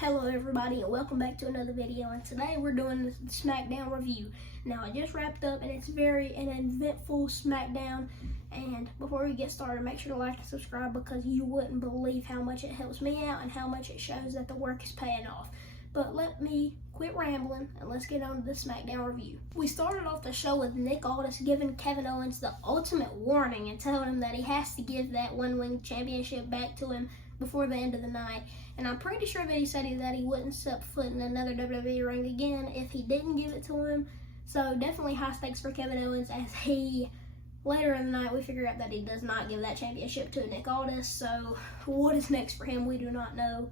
Hello everybody and welcome back to another video, and today we're doing the SmackDown review. Now I just wrapped up and it's an eventful SmackDown, and before we get started, make sure to like and subscribe because you wouldn't believe how much it helps me out and how much it shows that the work is paying off. But let me quit rambling and let's get on to the SmackDown review. We started off the show with Nick Aldis giving Kevin Owens the ultimate warning and telling him that he has to give that one-wing championship back to him before the end of the night. And I'm pretty sure that he said that he wouldn't step foot in another WWE ring again if he didn't give it to him. So definitely high stakes for Kevin Owens, as later in the night we figure out that he does not give that championship to Nick Aldis. So what is next for him, we do not know.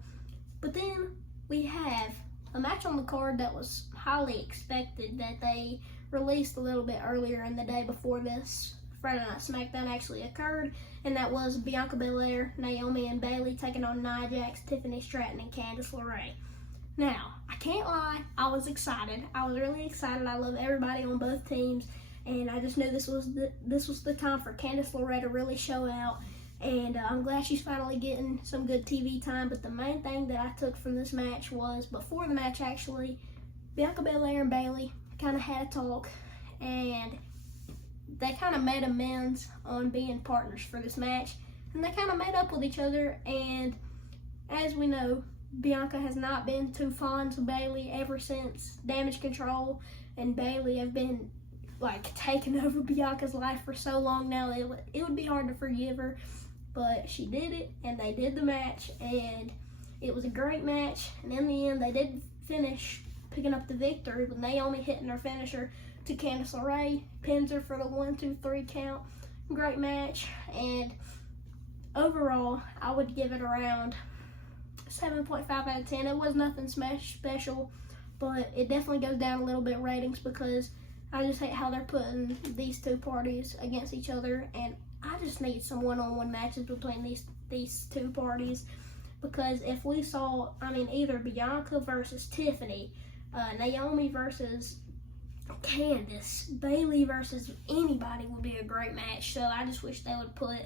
But then we have a match on the card that was highly expected, that they released a little bit earlier in the day before this Friday Night SmackDown actually occurred, and that was Bianca Belair, Naomi, and Bayley taking on Nia Jax, Tiffany Stratton, and Candice LeRae. Now, I can't lie, I was excited. I was really excited. I love everybody on both teams, and I just knew this was the time for Candice LeRae to really show out, and I'm glad she's finally getting some good TV time. But the main thing that I took from this match was, before the match actually, Bianca Belair and Bayley kind of had a talk, and they kind of made amends on being partners for this match, and they kind of made up with each other. And as we know, Bianca has not been too fond of Bayley ever since Damage Control, and Bayley have been like taking over Bianca's life for so long now. It would be hard to forgive her, but she did it, and they did the match, and it was a great match. And in the end, they did finish picking up the victory with Naomi hitting her finisher to Candice LeRae, pins her for the 1-2-3 count. Great match, and overall, I would give it around 7.5 out of 10. It was nothing special, but it definitely goes down a little bit ratings because I just hate how they're putting these two parties against each other, and I just need some one-on-one matches between these two parties, because if we saw, either Bianca versus Tiffany, Naomi versus Candice, Bayley versus anybody would be a great match. So I just wish they would put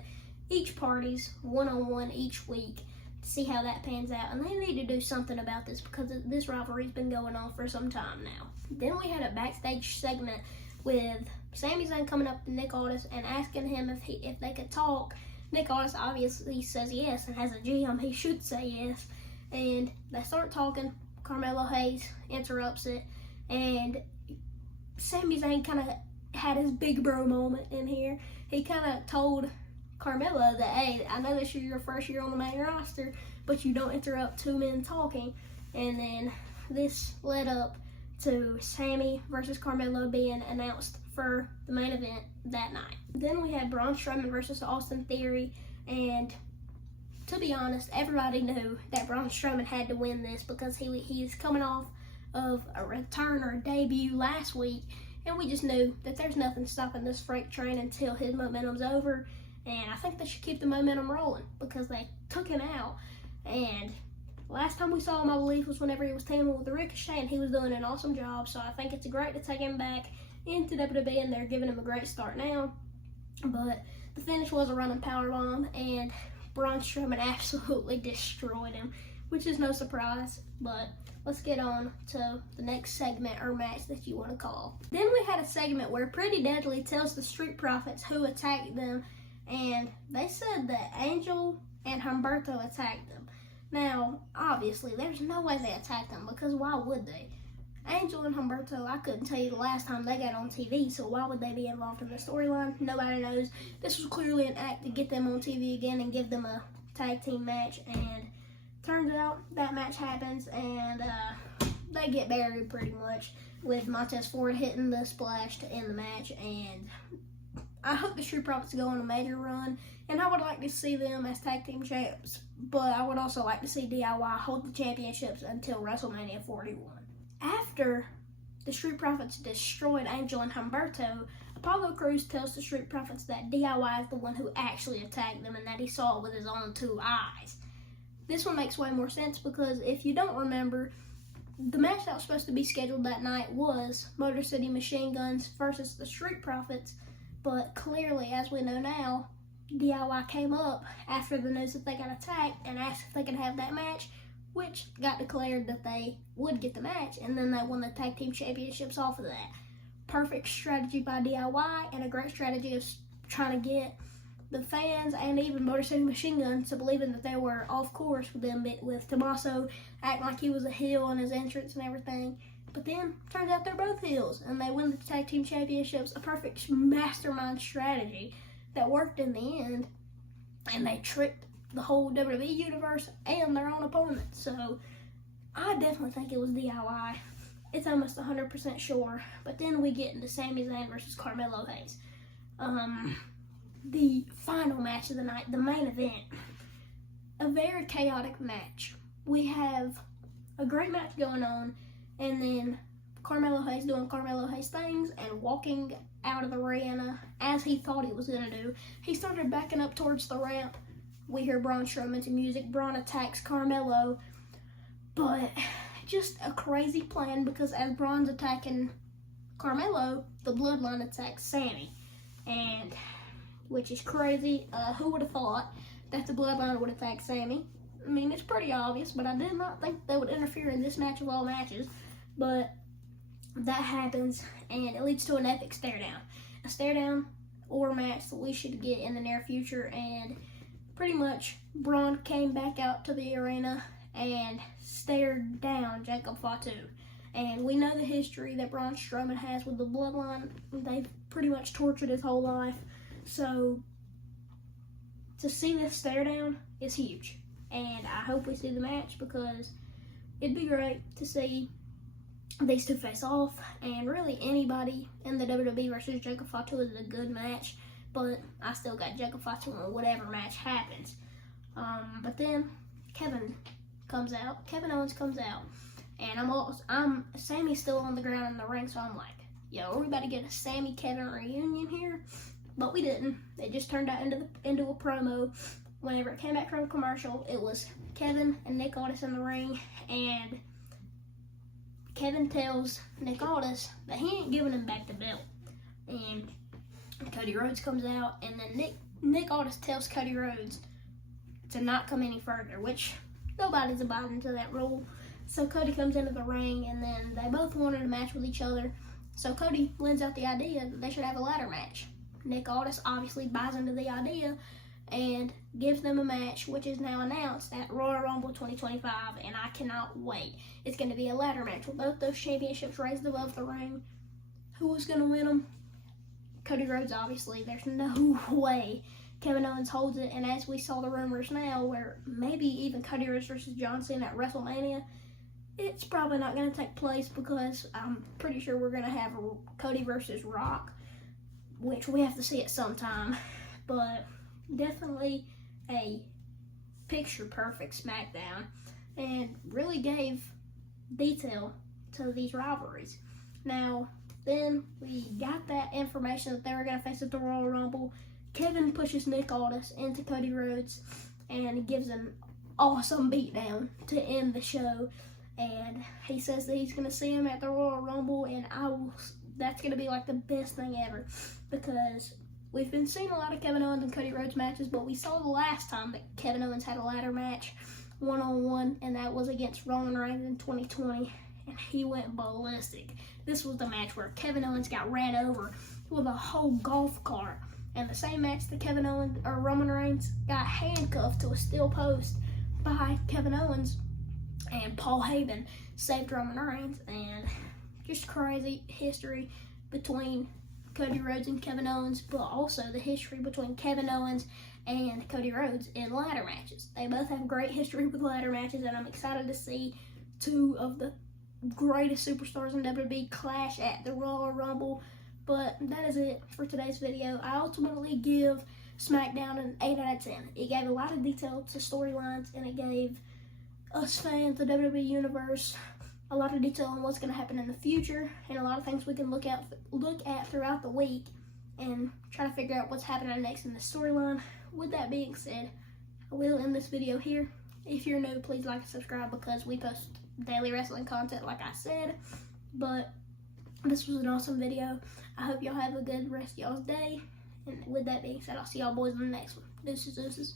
each party's one-on-one each week to see how that pans out. And they need to do something about this because this rivalry's been going on for some time now. Then we had a backstage segment with Sami Zayn coming up to Nick Aldis and asking him if they could talk. Nick Aldis obviously says yes, and as a GM he should say yes. And they start talking. Carmelo Hayes interrupts it, and Sami Zayn kind of had his big bro moment in here. He kind of told Carmelo that, hey, I know this is your first year on the main roster, but you don't interrupt two men talking. And then this led up to Sami versus Carmelo being announced for the main event that night. Then we had Braun Strowman versus Austin Theory, and to be honest, everybody knew that Braun Strowman had to win this because he's coming off of a return or a debut last week, and we just knew that there's nothing stopping this freight train until his momentum's over. And I think they should keep the momentum rolling because they took him out, and last time we saw him, I believe, was whenever he was teaming with Ricochet, and he was doing an awesome job. So I think it's great to take him back into WWE, and they're giving him a great start now. But the finish was a running powerbomb, and Braun Strowman absolutely destroyed him, which is no surprise. But let's get on to the next segment or match that you want to call. Then we had a segment where Pretty Deadly tells the Street Profits who attacked them, and they said that Angel and Humberto attacked them. Now, obviously, there's no way they attacked them, because why would they? Angel and Humberto, I couldn't tell you the last time they got on TV, so why would they be involved in the storyline? Nobody knows. This was clearly an act to get them on TV again and give them a tag team match, and turns out that match happens, and they get buried pretty much, with Montez Ford hitting the splash to end the match. And I hope the Street Profits go on a major run, and I would like to see them as tag team champs, but I would also like to see DIY hold the championships until WrestleMania 41. After the Street Profits destroyed Angel and Humberto, Apollo Crews tells the Street Profits that DIY is the one who actually attacked them and that he saw it with his own two eyes. This one makes way more sense because if you don't remember, the match that was supposed to be scheduled that night was Motor City Machine Guns versus the Street Profits, but clearly, as we know now, DIY came up after the news that they got attacked and asked if they could have that match which got declared that they would get the match, and then they won the tag team championships off of that. Perfect strategy by DIY, and a great strategy of trying to get the fans and even Motor City Machine Gun to believing that they were off course with them, with Tommaso acting like he was a heel in his entrance and everything. But then, turns out they're both heels, and they win the tag team championships. A perfect mastermind strategy that worked in the end, and they tricked the whole WWE universe and their own opponents. So, I definitely think it was DIY. It's almost 100% sure. But then we get into Sami Zayn versus Carmelo Hayes. The final match of the night, the main event. A very chaotic match. We have a great match going on, and then Carmelo Hayes doing Carmelo Hayes things and walking out of the arena as he thought he was going to do. He started backing up towards the ramp. We hear Braun Strowman's music. Braun attacks Carmelo, but just a crazy plan, because as Braun's attacking Carmelo, the Bloodline attacks Sami, and which is crazy. Who would have thought that the Bloodline would attack Sami? I mean, it's pretty obvious, but I did not think they would interfere in this match of all matches. But that happens, and it leads to an epic stare down. A stare down or match that we should get in the near future, and pretty much Braun came back out to the arena and stared down Jacob Fatu. And we know the history that Braun Strowman has with the Bloodline. They've pretty much tortured his whole life. So, to see this stare down is huge. And I hope we see the match, because it'd be great to see these two face off. And really, anybody in the WWE versus Jacob Fatu is a good match. But I still got Jacob Fatu in whatever match happens. But then Kevin Owens comes out. And Sammy's still on the ground in the ring, so I'm like, yo, are we about to get a Sammy Kevin reunion here? But we didn't. It just turned out into a promo. Whenever it came back from a commercial, it was Kevin and Nick Aldis in the ring, and Kevin tells Nick Aldis that he ain't giving him back the belt. And Cody Rhodes comes out, and then Nick Aldis tells Cody Rhodes to not come any further, which nobody's abiding to that rule. So Cody comes into the ring, and then they both wanted a match with each other. So Cody lends out the idea that they should have a ladder match. Nick Aldis obviously buys into the idea and gives them a match, which is now announced at Royal Rumble 2025, and I cannot wait. It's going to be a ladder match with both those championships raised above the ring. Who is going to win them? Cody Rhodes, obviously. There's no way Kevin Owens holds it, and as we saw the rumors now, where maybe even Cody Rhodes versus John Cena at WrestleMania, it's probably not going to take place, because I'm pretty sure we're going to have Cody versus Rock, which we have to see at some time. But definitely a picture-perfect SmackDown, and really gave detail to these rivalries. Now, then we got that information that they were going to face at the Royal Rumble. Kevin pushes Nick Aldis into Cody Rhodes and gives an awesome beatdown to end the show. And he says that he's going to see him at the Royal Rumble, and that's going to be like the best thing ever, because we've been seeing a lot of Kevin Owens and Cody Rhodes matches, but we saw the last time that Kevin Owens had a ladder match one-on-one, and that was against Roman Reigns in 2020, and he went ballistic. This was the match where Kevin Owens got ran over with a whole golf cart, and the same match that Roman Reigns got handcuffed to a steel post by Kevin Owens, and Paul Heyman saved Roman Reigns. And just crazy history between Cody Rhodes and Kevin Owens, but also the history between Kevin Owens and Cody Rhodes in ladder matches. They both have great history with ladder matches, and I'm excited to see two of the greatest superstars in WWE clash at the Royal Rumble. But that is it for today's video. I ultimately give SmackDown an 8 out of 10. It gave a lot of detail to storylines, and it gave us fans, the WWE Universe, a lot of detail on what's going to happen in the future, and a lot of things we can look at throughout the week and try to figure out what's happening next in the storyline. With that being said, I will end this video here. If you're new, please like and subscribe, because we post daily wrestling content like I said. But this was an awesome video. I hope y'all have a good rest of y'all's day. And with that being said, I'll see y'all boys in the next one. Deuces.